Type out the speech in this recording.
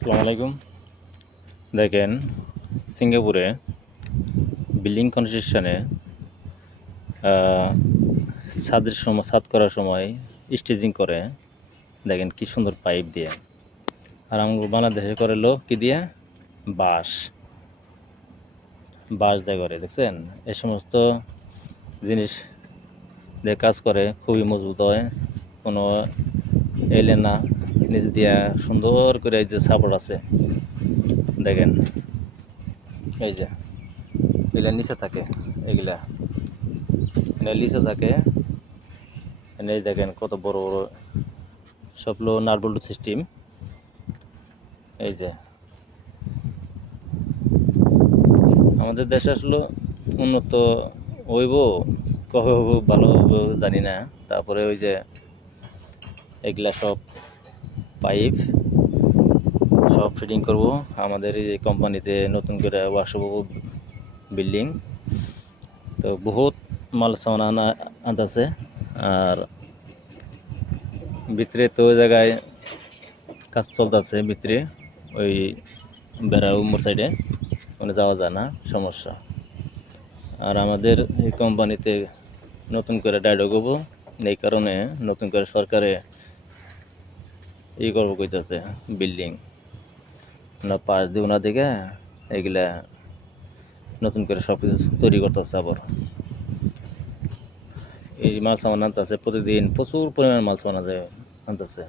আসসালামু আলাইকুম। দেখেন, সিঙ্গাপুরে বিল্ডিং কনস্ট্রাকশনে ছাদ করার সময় স্টেজিং করে। দেখেন কি সুন্দর পাইপ দিয়ে। আর আমাদের বাংলাদেশে করে লোক কি দিয়ে? বাঁশ দিয়ে করে। দেখছেন, এই সমস্ত জিনিস দিয়ে কাজ করে, খুবই মজবুত হয়, কোনো এলে না। নিচ দিয়া সুন্দর করে এই যে সাপোর্ট আছে, দেখেন এই যে এগুলা নিচে থাকে, এগুলা নিচে থাকে। এই দেখেন কত বড় বড় সবগুলো নাটবল্টু সিস্টেম। এই যে আমাদের দেশ আসলে উন্নত হইব, কবে হইব ভালো হইব জানি না। তারপরে ওই যে এগুলা সব পাইপ সব ফিটিং করব আমাদের এই কোম্পানিতে, নতুন করে ওয়ার্কশপ বিল্ডিং। তো বহুত মাল সামান আনতেছে। আর ভিতরে তো ওই জায়গায় কাজ চলতেছে, ভিতরে ওই বেড়ার উম্মর সাইডে, ওখানে যাওয়া যায় না, সমস্যা। আর আমাদের এই কোম্পানিতে নতুন করে ডায়লগ হবো, এই কারণে নতুন করে সরকারে করবো কইতেছে বিল্ডিং না, পাশ দিব না দিকে এগুলা নতুন করে সব কিছু তৈরি করতেছে। আবার এই মাল সামান আনতেছে, প্রতিদিন প্রচুর পরিমাণ মাল সামান আনতেছে।